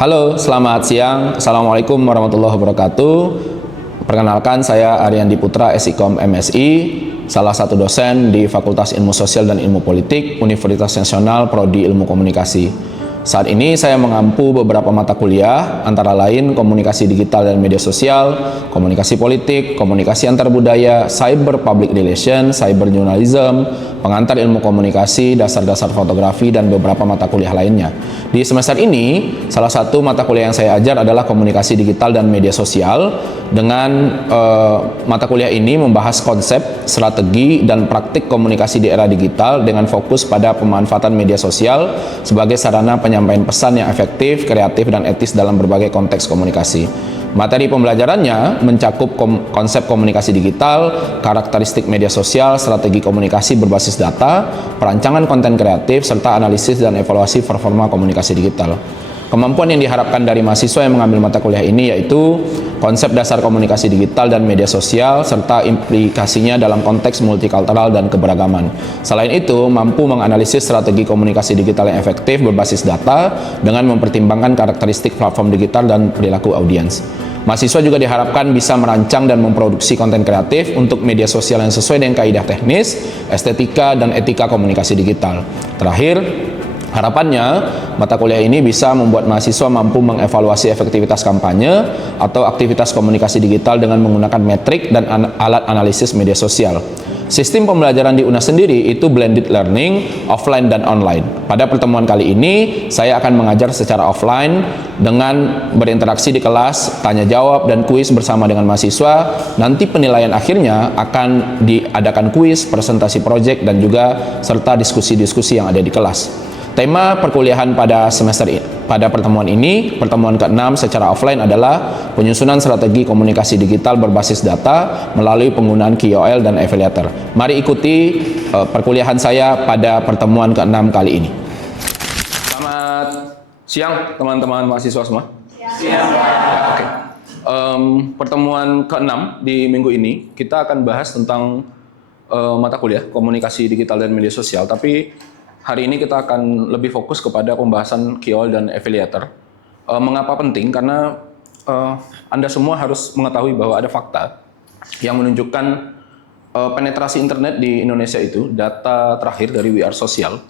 Halo, selamat siang. Assalamualaikum warahmatullahi wabarakatuh. Perkenalkan, saya Ariandi Putra, SIKOM MSI, salah satu dosen di Fakultas Ilmu Sosial dan Ilmu Politik, Universitas Nasional Prodi Ilmu Komunikasi. Saat ini saya mengampu beberapa mata kuliah, antara lain komunikasi digital dan media sosial, komunikasi politik, komunikasi antar budaya, cyber public relation, cyber journalism, pengantar ilmu komunikasi, dasar-dasar fotografi, dan beberapa mata kuliah lainnya. Di semester ini, salah satu mata kuliah yang saya ajar adalah komunikasi digital dan media sosial. Dengan mata kuliah ini membahas konsep, strategi, dan praktik komunikasi di era digital dengan fokus pada pemanfaatan media sosial sebagai sarana penyampaian pesan yang efektif, kreatif, dan etis dalam berbagai konteks komunikasi. Materi pembelajarannya mencakup konsep komunikasi digital, karakteristik media sosial, strategi komunikasi berbasis data, perancangan konten kreatif, serta analisis dan evaluasi performa komunikasi digital. Kemampuan yang diharapkan dari mahasiswa yang mengambil mata kuliah ini yaitu konsep dasar komunikasi digital dan media sosial serta implikasinya dalam konteks multikultural dan keberagaman. Selain itu, mampu menganalisis strategi komunikasi digital yang efektif berbasis data dengan mempertimbangkan karakteristik platform digital dan perilaku audiens. Mahasiswa juga diharapkan bisa merancang dan memproduksi konten kreatif untuk media sosial yang sesuai dengan kaidah teknis, estetika, dan etika komunikasi digital. Terakhir, harapannya, mata kuliah ini bisa membuat mahasiswa mampu mengevaluasi efektivitas kampanye atau aktivitas komunikasi digital dengan menggunakan metrik dan alat analisis media sosial. Sistem pembelajaran di UNAS sendiri itu blended learning, offline dan online. Pada pertemuan kali ini, saya akan mengajar secara offline dengan berinteraksi di kelas, tanya jawab, dan kuis bersama dengan mahasiswa. Nanti penilaian akhirnya akan diadakan kuis, presentasi proyek, dan juga serta diskusi-diskusi yang ada di kelas. Tema perkuliahan pada semester ini, pada pertemuan ini, pertemuan ke-6 secara offline adalah penyusunan strategi komunikasi digital berbasis data melalui penggunaan KOL dan affiliator. Mari ikuti perkuliahan saya pada pertemuan ke-6 kali ini. Selamat siang teman-teman mahasiswa semua. Siang. Oke. Pertemuan ke-6 di minggu ini kita akan bahas tentang mata kuliah komunikasi digital dan media sosial, tapi hari ini kita akan lebih fokus kepada pembahasan KOL dan affiliator. Mengapa penting? Karena Anda semua harus mengetahui bahwa ada fakta yang menunjukkan penetrasi internet di Indonesia itu, data terakhir dari We Are Social,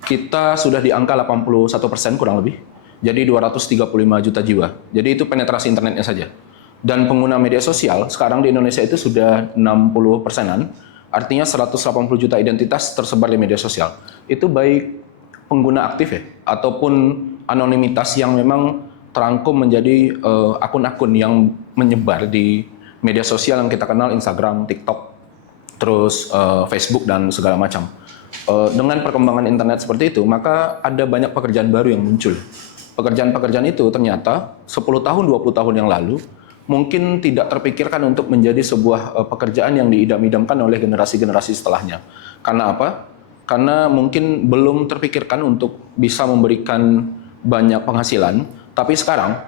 kita sudah di angka 81% kurang lebih, jadi 235 juta jiwa. Jadi itu penetrasi internetnya saja. Dan pengguna media sosial sekarang di Indonesia itu sudah 60%-an, artinya 180 juta identitas tersebar di media sosial. Itu baik pengguna aktif ya, ataupun anonimitas yang memang terangkum menjadi akun-akun yang menyebar di media sosial yang kita kenal, Instagram, TikTok, terus Facebook, dan segala macam. Dengan perkembangan internet seperti itu, maka ada banyak pekerjaan baru yang muncul. Pekerjaan-pekerjaan itu ternyata 10 tahun, 20 tahun yang lalu, mungkin tidak terpikirkan untuk menjadi sebuah pekerjaan yang diidam-idamkan oleh generasi-generasi setelahnya. Karena apa? Karena mungkin belum terpikirkan untuk bisa memberikan banyak penghasilan, tapi sekarang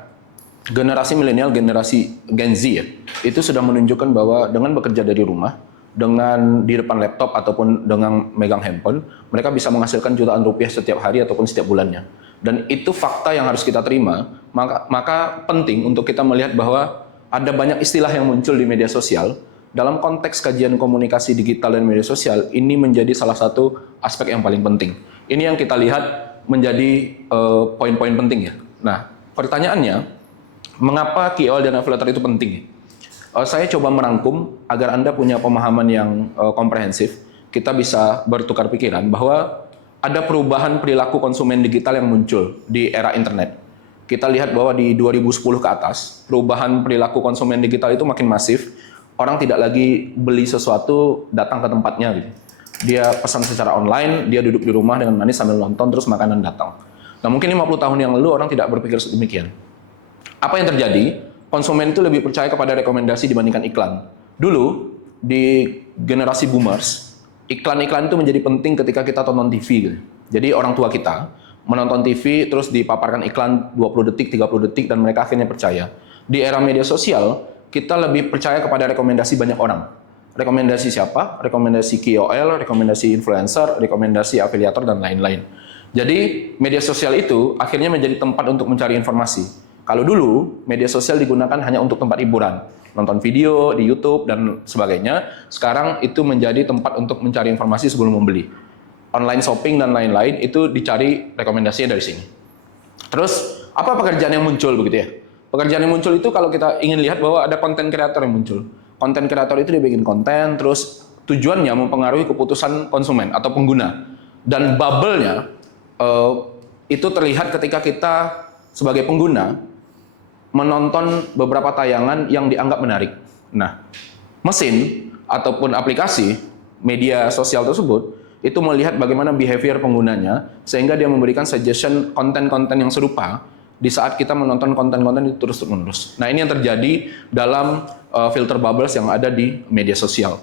generasi milenial, generasi Gen Z ya, itu sudah menunjukkan bahwa dengan bekerja dari rumah, dengan di depan laptop ataupun dengan megang handphone, mereka bisa menghasilkan jutaan rupiah setiap hari ataupun setiap bulannya. Dan itu fakta yang harus kita terima, maka penting untuk kita melihat bahwa ada banyak istilah yang muncul di media sosial. Dalam konteks kajian komunikasi digital dan media sosial, ini menjadi salah satu aspek yang paling penting. Ini yang kita lihat menjadi poin-poin penting ya. Nah, pertanyaannya, mengapa KOL dan affiliator itu penting? Saya coba merangkum agar Anda punya pemahaman yang komprehensif. Kita bisa bertukar pikiran bahwa ada perubahan perilaku konsumen digital yang muncul di era internet. Kita lihat bahwa di 2010 ke atas, perubahan perilaku konsumen digital itu makin masif. Orang tidak lagi beli sesuatu datang ke tempatnya gitu. Dia pesan secara online, dia duduk di rumah dengan manis sambil nonton, terus makanan datang. Nah, mungkin 50 tahun yang lalu orang tidak berpikir sedemikian. Apa yang terjadi? Konsumen itu lebih percaya kepada rekomendasi dibandingkan iklan. Dulu, di generasi boomers, iklan-iklan itu menjadi penting ketika kita tonton TV gitu. Jadi orang tua kita menonton TV, terus dipaparkan iklan 20 detik, 30 detik, dan mereka akhirnya percaya. Di era media sosial, kita lebih percaya kepada rekomendasi banyak orang. Rekomendasi siapa? Rekomendasi KOL, rekomendasi influencer, rekomendasi afiliator, dan lain-lain. Jadi media sosial itu akhirnya menjadi tempat untuk mencari informasi. Kalau dulu media sosial digunakan hanya untuk tempat hiburan, nonton video di YouTube dan sebagainya. Sekarang itu menjadi tempat untuk mencari informasi sebelum membeli. Online shopping dan lain-lain itu dicari rekomendasinya dari sini. Terus apa pekerjaan yang muncul begitu ya? Pekerjaan yang muncul itu kalau kita ingin lihat bahwa ada konten kreator yang muncul. Konten kreator itu dia bikin konten, terus tujuannya mempengaruhi keputusan konsumen atau pengguna. Dan bubble-nya itu terlihat ketika kita sebagai pengguna menonton beberapa tayangan yang dianggap menarik. Nah, mesin ataupun aplikasi media sosial tersebut itu melihat bagaimana behavior penggunanya sehingga dia memberikan suggestion konten-konten yang serupa di saat kita menonton konten-konten itu terus-menerus. Nah, ini yang terjadi dalam filter bubbles yang ada di media sosial.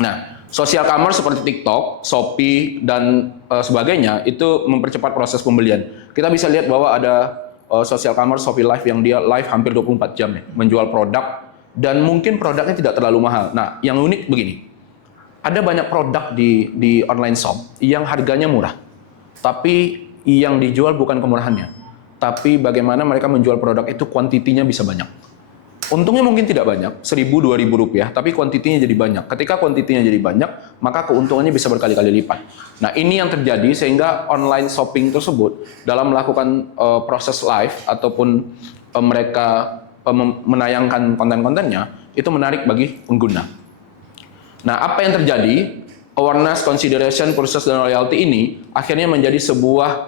Nah, social commerce seperti TikTok, Shopee, dan sebagainya itu mempercepat proses pembelian. Kita bisa lihat bahwa ada social commerce Shopee Live yang dia live hampir 24 jam ya, menjual produk dan mungkin produknya tidak terlalu mahal. Nah, yang unik begini, ada banyak produk di online shop yang harganya murah, tapi yang dijual bukan kemurahannya, tapi bagaimana mereka menjual produk itu kuantitinya bisa banyak. Untungnya mungkin tidak banyak, 1.000-2.000 rupiah, tapi kuantitinya jadi banyak. Ketika kuantitinya jadi banyak, maka keuntungannya bisa berkali-kali lipat. Nah, ini yang terjadi sehingga online shopping tersebut dalam melakukan proses live ataupun mereka menayangkan konten-kontennya itu menarik bagi pengguna. Nah, apa yang terjadi? Awareness, consideration, process, dan loyalty ini akhirnya menjadi sebuah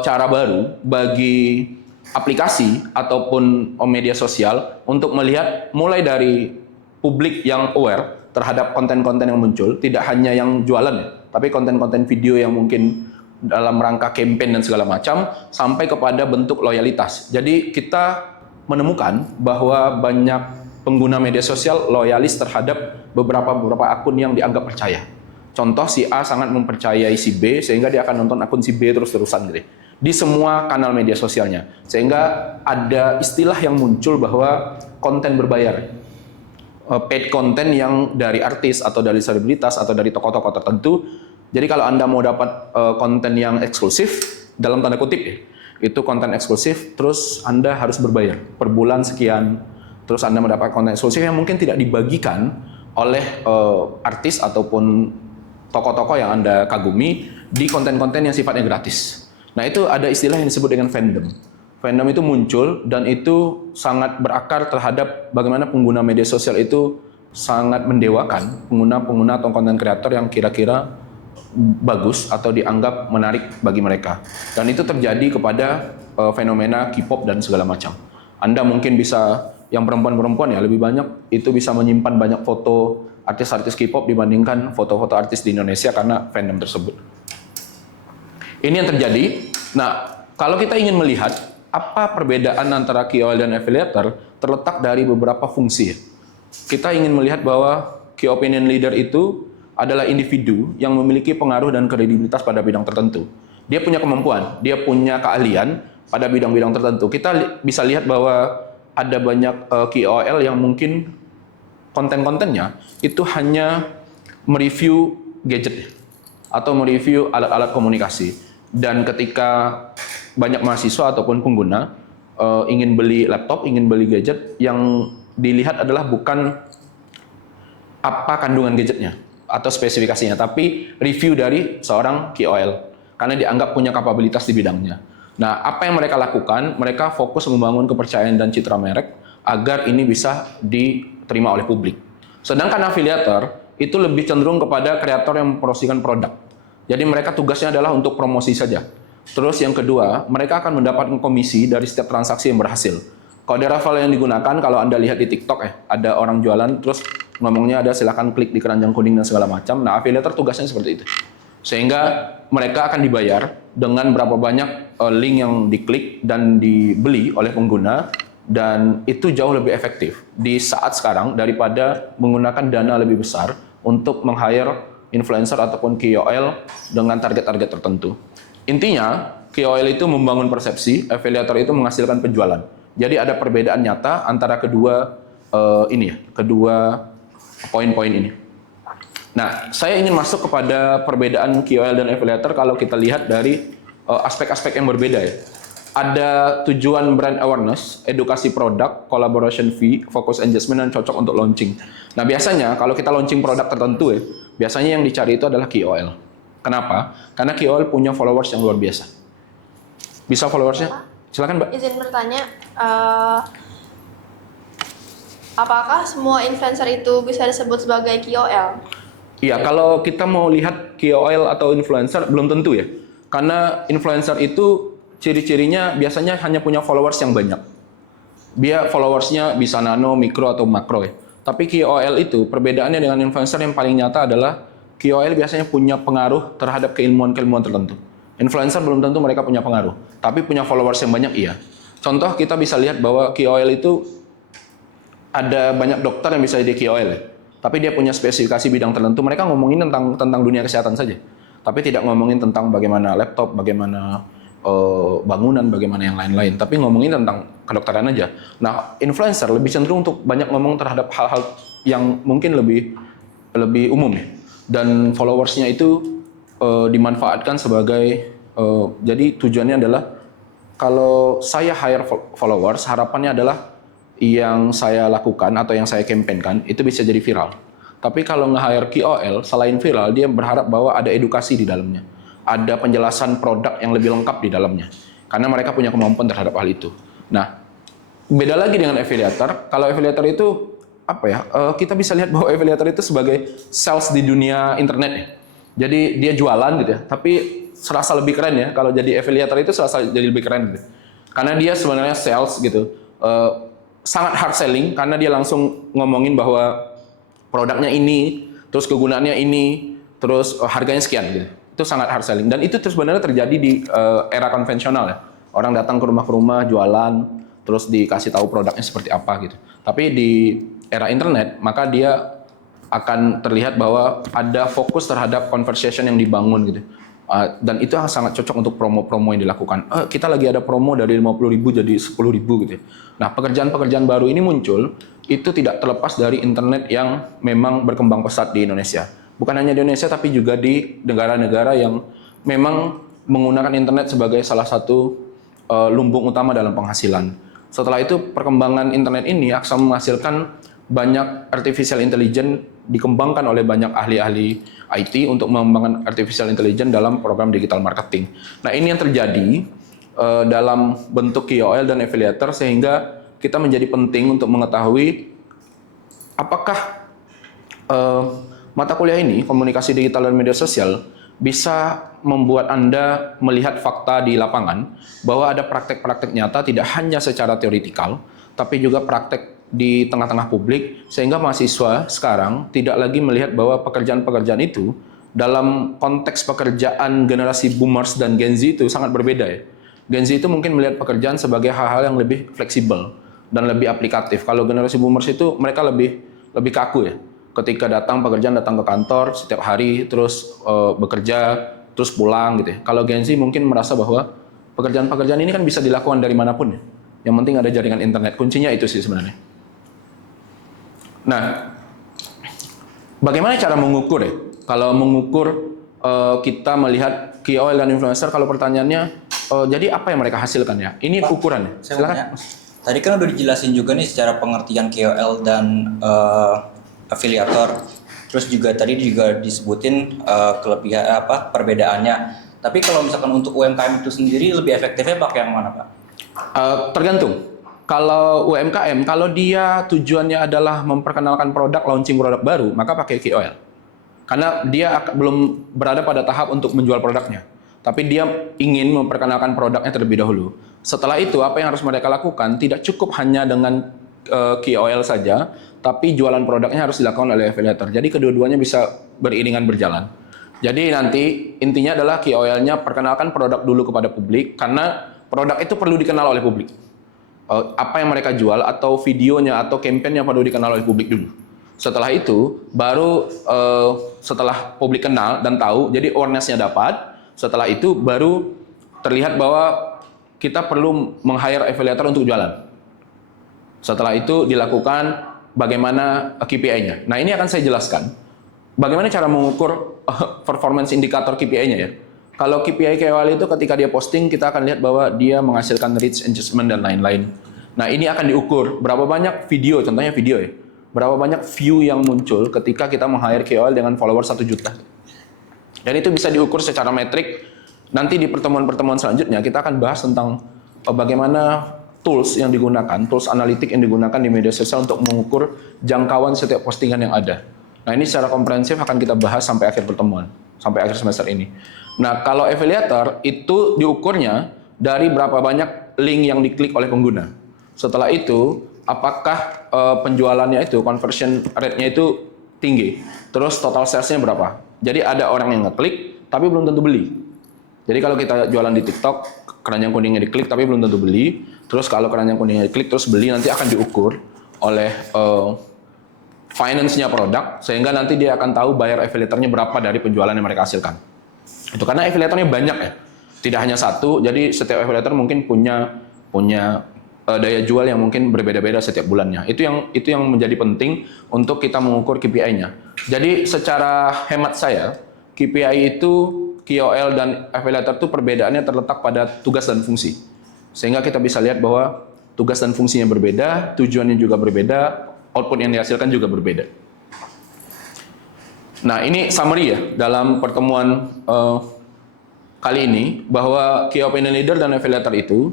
cara baru bagi aplikasi ataupun media sosial untuk melihat mulai dari publik yang aware terhadap konten-konten yang muncul, tidak hanya yang jualan, tapi konten-konten video yang mungkin dalam rangka campaign dan segala macam, sampai kepada bentuk loyalitas. Jadi kita menemukan bahwa banyak pengguna media sosial loyalis terhadap beberapa akun yang dianggap percaya. Contoh, si A sangat mempercayai si B sehingga dia akan nonton akun si B terus-terusan gitu, di semua kanal media sosialnya. Sehingga ada istilah yang muncul bahwa konten berbayar, paid content yang dari artis atau dari selebritas atau dari tokoh-tokoh tertentu. Jadi kalau Anda mau dapat konten yang eksklusif, dalam tanda kutip ya, itu konten eksklusif, terus Anda harus berbayar per bulan sekian. Terus Anda mendapat konten eksklusif yang mungkin tidak dibagikan oleh artis ataupun tokoh-tokoh yang Anda kagumi di konten-konten yang sifatnya gratis. Nah, itu ada istilah yang disebut dengan fandom. Fandom itu muncul dan itu sangat berakar terhadap bagaimana pengguna media sosial itu sangat mendewakan pengguna-pengguna atau konten kreator yang kira-kira bagus atau dianggap menarik bagi mereka. Dan itu terjadi kepada fenomena K-pop dan segala macam. Anda mungkin bisa, yang perempuan-perempuan ya lebih banyak, itu bisa menyimpan banyak foto artis-artis K-pop dibandingkan foto-foto artis di Indonesia karena fandom tersebut. Ini yang terjadi. Nah, kalau kita ingin melihat apa perbedaan antara KOL dan affiliator, terletak dari beberapa fungsi. Kita ingin melihat bahwa key opinion leader itu adalah individu yang memiliki pengaruh dan kredibilitas pada bidang tertentu. Dia punya kemampuan, dia punya keahlian pada bidang-bidang tertentu. Kita bisa lihat bahwa ada banyak KOL yang mungkin konten-kontennya itu hanya mereview gadget atau mereview alat-alat komunikasi. Dan ketika banyak mahasiswa ataupun pengguna ingin beli laptop, ingin beli gadget, yang dilihat adalah bukan apa kandungan gadgetnya atau spesifikasinya, tapi review dari seorang KOL karena dianggap punya kapabilitas di bidangnya. Nah, apa yang mereka lakukan? Mereka fokus membangun kepercayaan dan citra merek agar ini bisa diterima oleh publik. Sedangkan afiliator itu lebih cenderung kepada kreator yang mempromosikan produk. Jadi mereka tugasnya adalah untuk promosi saja. Terus yang kedua, mereka akan mendapatkan komisi dari setiap transaksi yang berhasil. Kode referral yang digunakan, kalau Anda lihat di TikTok ada orang jualan, terus ngomongnya ada silakan klik di keranjang kuning dan segala macam. Nah, afiliator tugasnya seperti itu. Sehingga mereka akan dibayar dengan berapa banyak link yang diklik dan dibeli oleh pengguna, dan itu jauh lebih efektif di saat sekarang daripada menggunakan dana lebih besar untuk meng-hire influencer ataupun KOL dengan target-target tertentu. Intinya, KOL itu membangun persepsi, afiliator itu menghasilkan penjualan. Jadi ada perbedaan nyata antara kedua kedua poin-poin ini. Nah, saya ingin masuk kepada perbedaan KOL dan affiliator kalau kita lihat dari aspek-aspek yang berbeda ya. Ada tujuan brand awareness, edukasi produk, collaboration fee, focus engagement, dan cocok untuk launching. Nah biasanya kalau kita launching produk tertentu ya, biasanya yang dicari itu adalah KOL. Kenapa? Karena KOL punya followers yang luar biasa. Bisa followersnya? Silakan Mbak. Izin bertanya, apakah semua influencer itu bisa disebut sebagai KOL? Iya, kalau kita mau lihat KOL atau influencer belum tentu ya. Karena influencer itu ciri-cirinya biasanya hanya punya followers yang banyak. Dia followersnya bisa nano, mikro, atau makro ya. Tapi KOL itu perbedaannya dengan influencer yang paling nyata adalah KOL biasanya punya pengaruh terhadap keilmuan-keilmuan tertentu. Influencer belum tentu mereka punya pengaruh, tapi punya followers yang banyak iya. Contoh kita bisa lihat bahwa KOL itu ada banyak dokter yang bisa jadi KOL ya. Tapi dia punya spesifikasi bidang tertentu. Mereka ngomongin tentang dunia kesehatan saja. Tapi tidak ngomongin tentang bagaimana laptop, bagaimana bangunan, bagaimana yang lain-lain. Tapi ngomongin tentang kedokteran aja. Nah, influencer lebih cenderung untuk banyak ngomong terhadap hal-hal yang mungkin lebih umum ya. Dan followersnya itu dimanfaatkan sebagai jadi tujuannya adalah kalau saya hire followers, harapannya adalah yang saya lakukan atau yang saya campaignkan itu bisa jadi viral. Tapi kalau nge-hire KOL, selain viral, dia berharap bahwa ada edukasi di dalamnya. Ada penjelasan produk yang lebih lengkap di dalamnya. Karena mereka punya kemampuan terhadap hal itu. Nah, beda lagi dengan affiliator. Kalau affiliator itu, apa ya, kita bisa lihat bahwa affiliator itu sebagai sales di dunia internet ya. Jadi dia jualan gitu ya, tapi serasa lebih keren ya. Kalau jadi affiliator itu serasa jadi lebih keren gitu. Karena dia sebenarnya sales gitu. Sangat hard selling karena dia langsung ngomongin bahwa produknya ini, terus kegunaannya ini, terus harganya sekian gitu. Itu sangat hard selling dan itu sebenarnya terjadi di era konvensional ya. Orang datang ke rumah jualan, terus dikasih tahu produknya seperti apa gitu. Tapi di era internet maka dia akan terlihat bahwa ada fokus terhadap conversation yang dibangun gitu. Dan itu sangat cocok untuk promo-promo yang dilakukan. Kita lagi ada promo dari 50.000 jadi 10.000 gitu ya. Nah, pekerjaan-pekerjaan baru ini muncul, itu tidak terlepas dari internet yang memang berkembang pesat di Indonesia. Bukan hanya di Indonesia, tapi juga di negara-negara yang memang menggunakan internet sebagai salah satu lumbung utama dalam penghasilan. Setelah itu, perkembangan internet ini akan menghasilkan banyak artificial intelligence dikembangkan oleh banyak ahli-ahli IT untuk mengembangkan artificial intelligence dalam program digital marketing. Nah, ini yang terjadi dalam bentuk KOL dan affiliator sehingga kita menjadi penting untuk mengetahui apakah mata kuliah ini, komunikasi digital dan media sosial, bisa membuat Anda melihat fakta di lapangan bahwa ada praktek-praktek nyata tidak hanya secara teoritikal, tapi juga praktek di tengah-tengah publik sehingga mahasiswa sekarang tidak lagi melihat bahwa pekerjaan-pekerjaan itu dalam konteks pekerjaan generasi boomers dan Gen Z itu sangat berbeda ya. Gen Z itu mungkin melihat pekerjaan sebagai hal-hal yang lebih fleksibel dan lebih aplikatif. Kalau generasi boomers itu mereka lebih kaku ya. Ketika datang pekerjaan datang ke kantor setiap hari terus bekerja terus pulang gitu ya. Kalau Gen Z mungkin merasa bahwa pekerjaan-pekerjaan ini kan bisa dilakukan dari manapun ya. Yang penting ada jaringan internet. Kuncinya itu sih sebenarnya. Nah, bagaimana cara mengukur ya? Kalau mengukur kita melihat KOL dan influencer, kalau pertanyaannya, jadi apa yang mereka hasilkan ya? Ini Pak, ukurannya. Silakan. Tadi kan udah dijelasin juga nih secara pengertian KOL dan afiliator. Terus juga tadi juga disebutin kelebihan apa perbedaannya. Tapi kalau misalkan untuk UMKM itu sendiri lebih efektifnya pakai yang mana, Pak? Tergantung. Kalau UMKM, kalau dia tujuannya adalah memperkenalkan produk, launching produk baru, maka pakai KOL. Karena dia belum berada pada tahap untuk menjual produknya. Tapi dia ingin memperkenalkan produknya terlebih dahulu. Setelah itu, apa yang harus mereka lakukan, tidak cukup hanya dengan KOL saja, tapi jualan produknya harus dilakukan oleh affiliator. Jadi kedua-duanya bisa beriringan berjalan. Jadi nanti intinya adalah KOL-nya perkenalkan produk dulu kepada publik, karena produk itu perlu dikenal oleh publik. Apa yang mereka jual atau videonya atau campaign yang perlu dikenal oleh publik dulu. Setelah itu baru setelah publik kenal dan tahu, jadi awareness-nya dapat. Setelah itu baru terlihat bahwa kita perlu meng-hire affiliator untuk jualan. Setelah itu dilakukan bagaimana KPI-nya. Nah, ini akan saya jelaskan. Bagaimana cara mengukur performance indikator KPI-nya ya. Kalau KPI KOL itu ketika dia posting, kita akan lihat bahwa dia menghasilkan reach, engagement, dan lain-lain. Nah, ini akan diukur berapa banyak video, contohnya video ya. Berapa banyak view yang muncul ketika kita meng-hire KOL dengan follower 1 juta. Dan itu bisa diukur secara metrik. Nanti di pertemuan-pertemuan selanjutnya kita akan bahas tentang bagaimana tools yang digunakan, tools analitik yang digunakan di media sosial untuk mengukur jangkauan setiap postingan yang ada. Nah, ini secara komprehensif akan kita bahas sampai akhir pertemuan, sampai akhir semester ini. Nah, kalau affiliator itu diukurnya dari berapa banyak link yang diklik oleh pengguna. Setelah itu, apakah penjualannya itu, conversion rate-nya itu tinggi. Terus total sales-nya berapa. Jadi ada orang yang ngeklik, tapi belum tentu beli. Jadi kalau kita jualan di TikTok, keranjang kuningnya diklik, tapi belum tentu beli. Terus kalau keranjang kuningnya diklik, terus beli, nanti akan diukur oleh finance-nya produk, sehingga nanti dia akan tahu bayar affiliator-nya berapa dari penjualan yang mereka hasilkan. Itu karena affiliator-nya banyak ya, tidak hanya satu. Jadi setiap affiliator mungkin punya daya jual yang mungkin berbeda-beda setiap bulannya. Itu yang menjadi penting untuk kita mengukur KPI-nya. Jadi secara hemat saya, KPI itu KOL dan affiliator itu perbedaannya terletak pada tugas dan fungsi. Sehingga kita bisa lihat bahwa tugas dan fungsinya berbeda, tujuannya juga berbeda, output yang dihasilkan juga berbeda. Nah, ini summary ya dalam pertemuan kali ini, bahwa key opinion leader dan affiliator itu,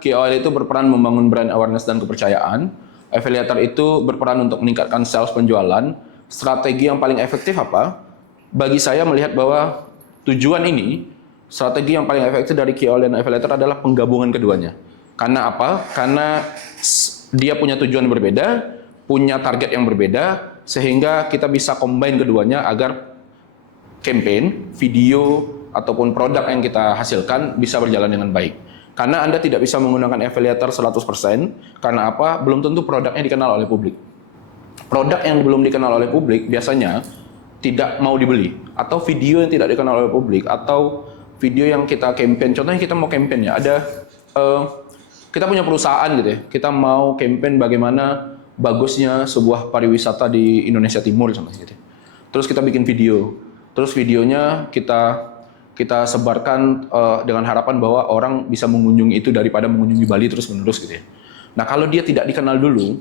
KOL itu berperan membangun brand awareness dan kepercayaan, affiliator itu berperan untuk meningkatkan sales penjualan. Strategi yang paling efektif apa? Bagi saya melihat bahwa tujuan ini, strategi yang paling efektif dari KOL dan affiliator adalah penggabungan keduanya. Karena apa? Karena dia punya tujuan berbeda, punya target yang berbeda, sehingga kita bisa combine keduanya agar campaign, video, ataupun produk yang kita hasilkan bisa berjalan dengan baik. Karena Anda tidak bisa menggunakan affiliator 100%, karena apa? Belum tentu produknya dikenal oleh publik. Produk yang belum dikenal oleh publik biasanya tidak mau dibeli, atau video yang tidak dikenal oleh publik, atau video yang kita campaign. Contohnya kita mau campaign ya, kita punya perusahaan gitu ya, kita mau campaign bagaimana bagusnya sebuah pariwisata di Indonesia Timur contohnya gitu. Terus kita bikin video, terus videonya kita sebarkan dengan harapan bahwa orang bisa mengunjungi itu daripada mengunjungi Bali terus menerus gitu ya. Nah, kalau dia tidak dikenal dulu,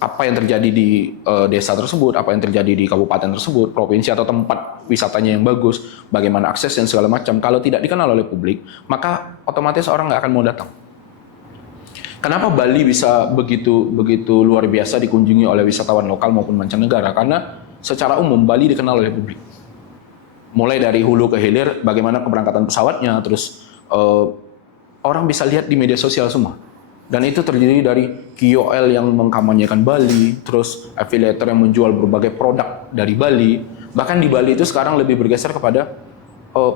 apa yang terjadi di desa tersebut, apa yang terjadi di kabupaten tersebut, provinsi atau tempat wisatanya yang bagus, bagaimana akses dan segala macam, kalau tidak dikenal oleh publik, maka otomatis orang nggak akan mau datang. Kenapa Bali bisa begitu luar biasa dikunjungi oleh wisatawan lokal maupun mancanegara? Karena secara umum Bali dikenal oleh publik. Mulai dari hulu ke hilir, bagaimana keberangkatan pesawatnya, terus orang bisa lihat di media sosial semua. Dan itu terdiri dari KOL yang mengkampanyekan Bali, terus affiliator yang menjual berbagai produk dari Bali. Bahkan di Bali itu sekarang lebih bergeser kepada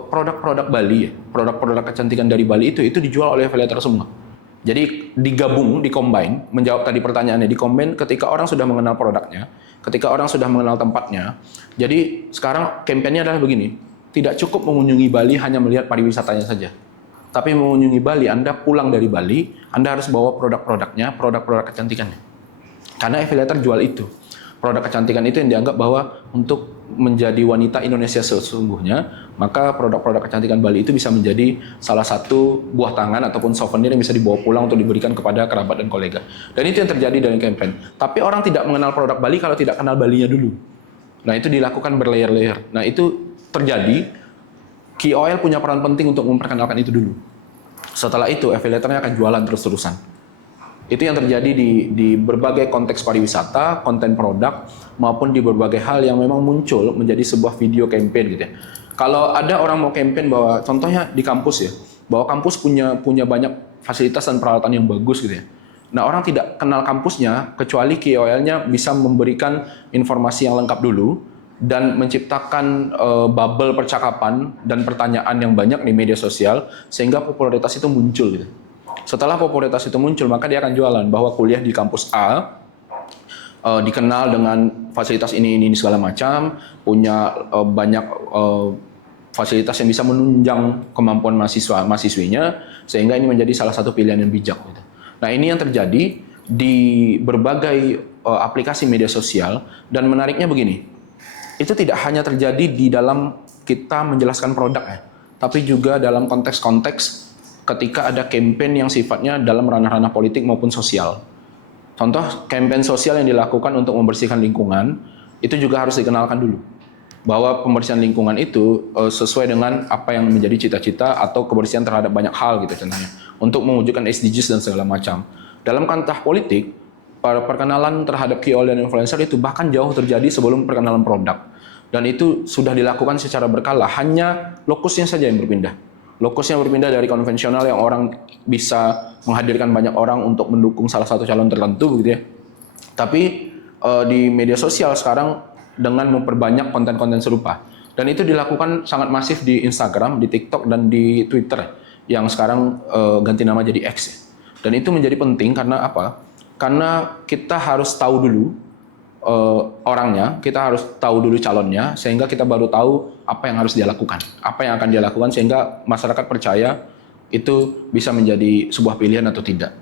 produk-produk Bali ya. Produk-produk kecantikan dari Bali itu dijual oleh affiliator semua. Jadi digabung, dikombine, menjawab tadi pertanyaannya, dikombine ketika orang sudah mengenal produknya, ketika orang sudah mengenal tempatnya. Jadi sekarang kampanye adalah begini, tidak cukup mengunjungi Bali hanya melihat pariwisatanya saja. Tapi mengunjungi Bali, Anda pulang dari Bali, Anda harus bawa produk-produknya, produk-produk kecantikannya. Karena affiliator jual itu. Produk kecantikan itu yang dianggap bahwa untuk menjadi wanita Indonesia sesungguhnya, maka produk-produk kecantikan Bali itu bisa menjadi salah satu buah tangan ataupun souvenir yang bisa dibawa pulang untuk diberikan kepada kerabat dan kolega. Dan itu yang terjadi dalam campaign. Tapi orang tidak mengenal produk Bali kalau tidak kenal Balinya dulu. Nah, itu dilakukan berlayer-layer. Nah, itu terjadi, KOL punya peran penting untuk memperkenalkan itu dulu. Setelah itu, affiliatornya akan jualan terus-terusan. Itu yang terjadi di berbagai konteks pariwisata, konten produk, maupun di berbagai hal yang memang muncul menjadi sebuah video campaign gitu ya. Kalau ada orang mau campaign bahwa, contohnya di kampus ya, bahwa kampus punya banyak fasilitas dan peralatan yang bagus gitu ya. Nah, orang tidak kenal kampusnya, kecuali KOL-nya bisa memberikan informasi yang lengkap dulu, dan menciptakan bubble percakapan dan pertanyaan yang banyak di media sosial, sehingga popularitas itu muncul gitu. Setelah popularitas itu muncul, maka dia akan jualan bahwa kuliah di kampus A dikenal dengan fasilitas ini segala macam, punya banyak fasilitas yang bisa menunjang kemampuan mahasiswinya, sehingga ini menjadi salah satu pilihan yang bijak gitu. Nah, ini yang terjadi di berbagai aplikasi media sosial, dan menariknya begini, itu tidak hanya terjadi di dalam kita menjelaskan produk ya, tapi juga dalam konteks-konteks ketika ada campaign yang sifatnya dalam ranah-ranah politik maupun sosial. Contoh, campaign sosial yang dilakukan untuk membersihkan lingkungan, itu juga harus dikenalkan dulu. Bahwa pembersihan lingkungan itu sesuai dengan apa yang menjadi cita-cita atau kebersihan terhadap banyak hal gitu contohnya. Untuk mewujudkan SDGs dan segala macam. Dalam konteks politik, perkenalan terhadap KOL dan influencer itu bahkan jauh terjadi sebelum perkenalan produk. Dan itu sudah dilakukan secara berkala, hanya lokusnya saja yang berpindah. Lokusnya berpindah dari konvensional yang orang bisa menghadirkan banyak orang untuk mendukung salah satu calon tertentu gitu ya. Tapi di media sosial sekarang dengan memperbanyak konten-konten serupa. Dan itu dilakukan sangat masif di Instagram, di TikTok, dan di Twitter yang sekarang ganti nama jadi X. Dan itu menjadi penting karena apa? Karena kita harus tahu dulu orangnya, kita harus tahu dulu calonnya, sehingga kita baru tahu apa yang harus dia lakukan, apa yang akan dia lakukan, sehingga masyarakat percaya itu bisa menjadi sebuah pilihan atau tidak.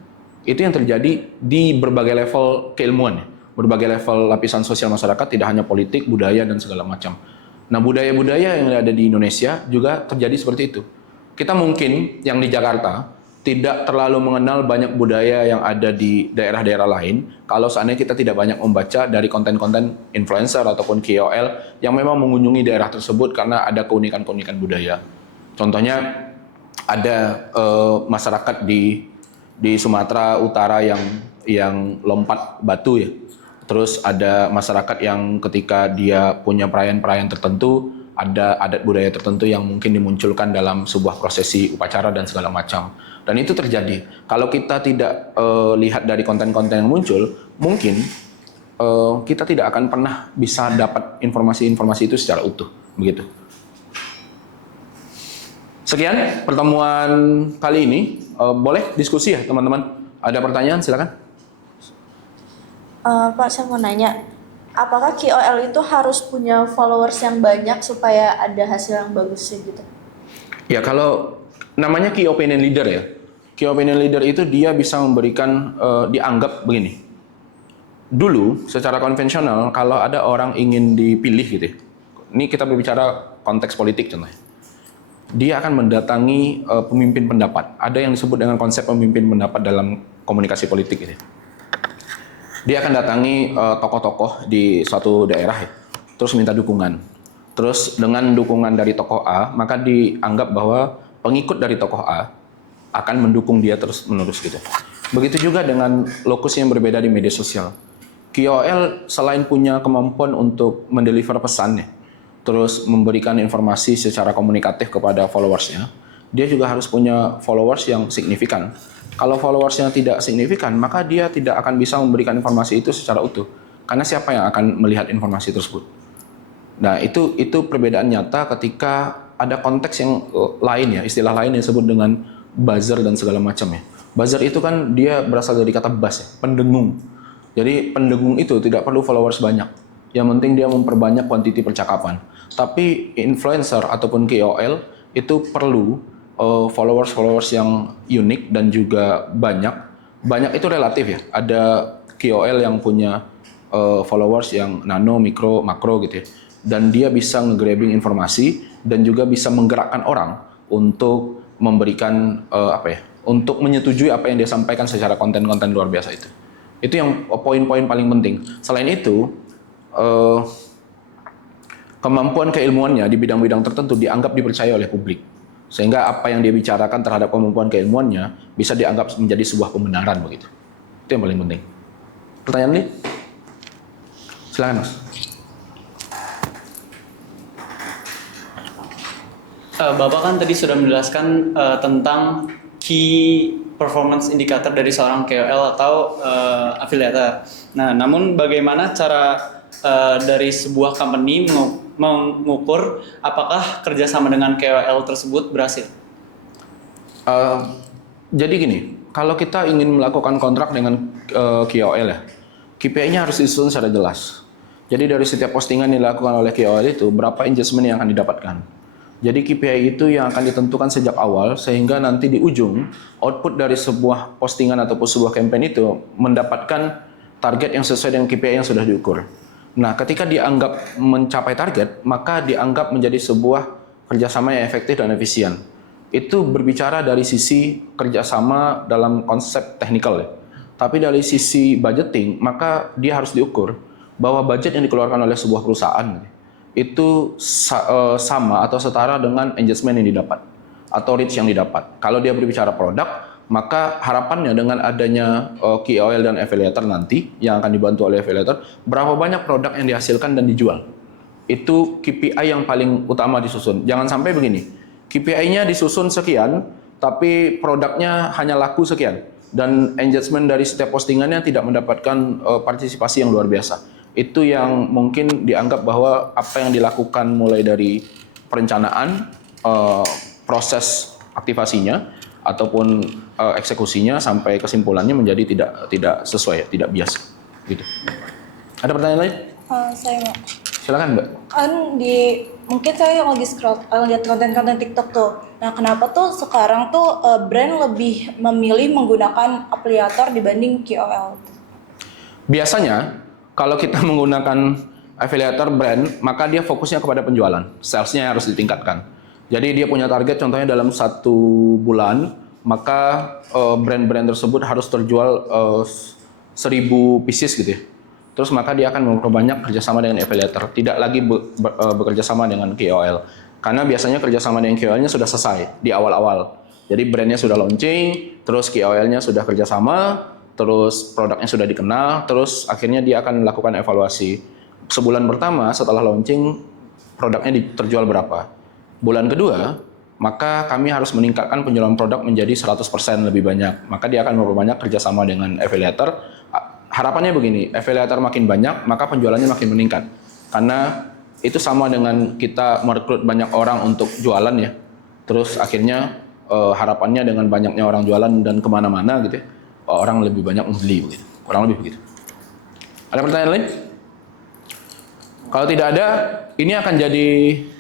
Itu yang terjadi di berbagai level keilmuan, berbagai level lapisan sosial masyarakat, tidak hanya politik, budaya, dan segala macam. Nah, budaya-budaya yang ada di Indonesia juga terjadi seperti itu. Kita mungkin yang di Jakarta tidak terlalu mengenal banyak budaya yang ada di daerah-daerah lain kalau seandainya kita tidak banyak membaca dari konten-konten influencer ataupun KOL yang memang mengunjungi daerah tersebut karena ada keunikan-keunikan budaya. Contohnya ada masyarakat di Sumatera Utara yang lompat batu ya. Terus ada masyarakat yang ketika dia punya perayaan-perayaan tertentu, ada adat budaya tertentu yang mungkin dimunculkan dalam sebuah prosesi upacara dan segala macam. Dan itu terjadi. Kalau kita tidak lihat dari konten-konten yang muncul, mungkin kita tidak akan pernah bisa dapat informasi-informasi itu secara utuh. Begitu. Sekian pertemuan kali ini. Boleh diskusi ya teman-teman? Ada pertanyaan? Silakan. Pak, saya mau nanya, apakah KOL itu harus punya followers yang banyak supaya ada hasil yang bagus sih gitu? Ya, kalau namanya key opinion leader ya. Key opinion leader itu dia bisa memberikan, dianggap begini. Dulu, secara konvensional, kalau ada orang ingin dipilih gitu ya. Ini kita berbicara konteks politik contohnya. Dia akan mendatangi pemimpin pendapat. Ada yang disebut dengan konsep pemimpin pendapat dalam komunikasi politik gitu ya. Dia akan datangi tokoh-tokoh di suatu daerah ya, terus minta dukungan. Terus dengan dukungan dari tokoh A, maka dianggap bahwa pengikut dari tokoh A akan mendukung dia terus-menerus gitu. Begitu juga dengan lokus yang berbeda di media sosial. KOL selain punya kemampuan untuk mendeliver pesannya, terus memberikan informasi secara komunikatif kepada followersnya, dia juga harus punya followers yang signifikan. Kalau followersnya tidak signifikan, maka dia tidak akan bisa memberikan informasi itu secara utuh. Karena siapa yang akan melihat informasi tersebut? Nah, itu perbedaan nyata ketika ada konteks yang lain ya, istilah lain yang disebut dengan buzzer dan segala macam ya. Buzzer itu kan dia berasal dari kata buzz ya, pendengung. Jadi pendengung itu tidak perlu followers banyak. Yang penting dia memperbanyak kuantiti percakapan. Tapi influencer ataupun KOL itu perlu followers yang unik dan juga banyak. Banyak itu relatif ya. Ada KOL yang punya followers yang nano, mikro, makro gitu ya. Dan dia bisa nge-grabbing informasi dan juga bisa menggerakkan orang untuk memberikan untuk menyetujui apa yang dia sampaikan secara konten-konten luar biasa itu. Itu yang poin-poin paling penting. Selain itu, kemampuan keilmuannya di bidang-bidang tertentu dianggap dipercaya oleh publik. Sehingga apa yang dia bicarakan terhadap kemampuan keilmuannya bisa dianggap menjadi sebuah pembenaran begitu. Itu yang paling penting. Pertanyaan nih? Silakan Mas. Bapak kan tadi sudah menjelaskan tentang key performance indicator dari seorang KOL atau affiliator. Nah, namun bagaimana cara dari sebuah company mengukur apakah kerjasama dengan KOL tersebut berhasil? Jadi gini, kalau kita ingin melakukan kontrak dengan KOL ya, KPI-nya harus disusun secara jelas. Jadi dari setiap postingan yang dilakukan oleh KOL itu, berapa engagement yang akan didapatkan. Jadi KPI itu yang akan ditentukan sejak awal, sehingga nanti di ujung, output dari sebuah postingan ataupun sebuah campaign itu mendapatkan target yang sesuai dengan KPI yang sudah diukur. Nah, ketika dianggap mencapai target, maka dianggap menjadi sebuah kerjasama yang efektif dan efisien. Itu berbicara dari sisi kerjasama dalam konsep teknikal ya. Tapi dari sisi budgeting, maka dia harus diukur bahwa budget yang dikeluarkan oleh sebuah perusahaan itu sama atau setara dengan engagement yang didapat atau reach yang didapat. Kalau dia berbicara produk, maka harapannya dengan adanya KOL dan affiliator nanti yang akan dibantu oleh affiliator, berapa banyak produk yang dihasilkan dan dijual. Itu KPI yang paling utama disusun. Jangan sampai begini, KPI-nya disusun sekian, tapi produknya hanya laku sekian. Dan engagement dari setiap postingannya tidak mendapatkan partisipasi yang luar biasa. Itu yang mungkin dianggap bahwa apa yang dilakukan mulai dari perencanaan, proses aktivasinya, ataupun eksekusinya sampai kesimpulannya menjadi tidak sesuai, tidak bias. Gitu. Ada pertanyaan lain? Saya mau. Silakan Mbak. Kan mungkin saya lagi scroll lihat konten-konten TikTok tuh. Nah, kenapa tuh sekarang tuh brand lebih memilih menggunakan afiliator dibanding KOL? Biasanya kalau kita menggunakan affiliator brand, maka dia fokusnya kepada penjualan, salesnya harus ditingkatkan. Jadi dia punya target, contohnya dalam 1 bulan, maka brand-brand tersebut harus terjual 1000 pieces gitu ya. Terus maka dia akan memperbanyak kerjasama dengan affiliator, tidak lagi bekerja sama dengan KOL. Karena biasanya kerjasama dengan KOL-nya sudah selesai di awal-awal. Jadi brandnya sudah launching, terus KOL-nya sudah kerjasama, terus produknya sudah dikenal, terus akhirnya dia akan melakukan evaluasi. Sebulan pertama setelah launching, produknya terjual berapa. Bulan kedua, maka kami harus meningkatkan penjualan produk menjadi 100% lebih banyak. Maka dia akan memperbanyak kerjasama dengan affiliator. Harapannya begini, affiliator makin banyak, maka penjualannya makin meningkat. Karena itu sama dengan kita merekrut banyak orang untuk jualan ya. Terus akhirnya harapannya dengan banyaknya orang jualan dan kemana-mana gitu ya, orang lebih banyak membeli begitu. Kurang lebih begitu. Ada pertanyaan lain? Kalau tidak ada, ini akan jadi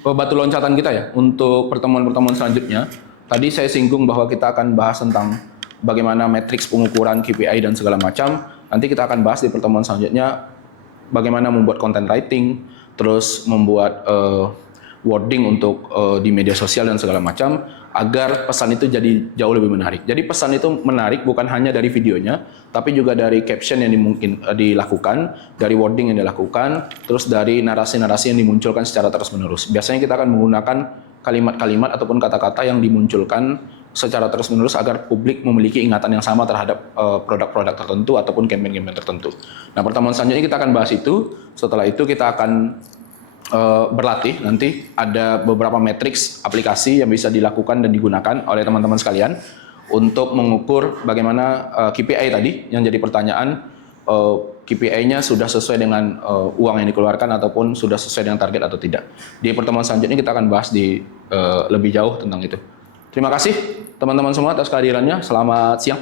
batu loncatan kita ya untuk pertemuan-pertemuan selanjutnya. Tadi saya singgung bahwa kita akan bahas tentang bagaimana matriks pengukuran KPI dan segala macam. Nanti kita akan bahas di pertemuan selanjutnya bagaimana membuat content writing, terus membuat wording untuk di media sosial dan segala macam agar pesan itu jadi jauh lebih menarik. Jadi pesan itu menarik bukan hanya dari videonya, tapi juga dari caption yang dilakukan, dari wording yang dilakukan, terus dari narasi-narasi yang dimunculkan secara terus-menerus. Biasanya kita akan menggunakan kalimat-kalimat ataupun kata-kata yang dimunculkan secara terus-menerus agar publik memiliki ingatan yang sama terhadap produk-produk tertentu ataupun campaign-campaign tertentu. Nah, pertemuan selanjutnya kita akan bahas itu. Setelah itu kita akan berlatih, nanti ada beberapa matriks aplikasi yang bisa dilakukan dan digunakan oleh teman-teman sekalian untuk mengukur bagaimana KPI tadi yang jadi pertanyaan, KPI-nya sudah sesuai dengan uang yang dikeluarkan ataupun sudah sesuai dengan target atau tidak. Di pertemuan selanjutnya kita akan bahas di lebih jauh tentang itu. Terima kasih teman-teman semua atas kehadirannya. Selamat siang.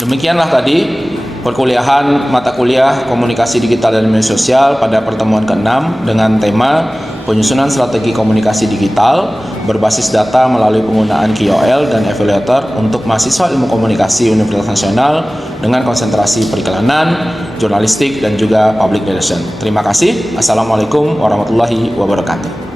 Demikianlah tadi perkuliahan mata kuliah komunikasi digital dan media sosial pada pertemuan ke-6 dengan tema penyusunan strategi komunikasi digital berbasis data melalui penggunaan KOL dan affiliator untuk mahasiswa ilmu komunikasi Universitas Nasional dengan konsentrasi periklanan, jurnalistik, dan juga public relation. Terima kasih. Assalamualaikum warahmatullahi wabarakatuh.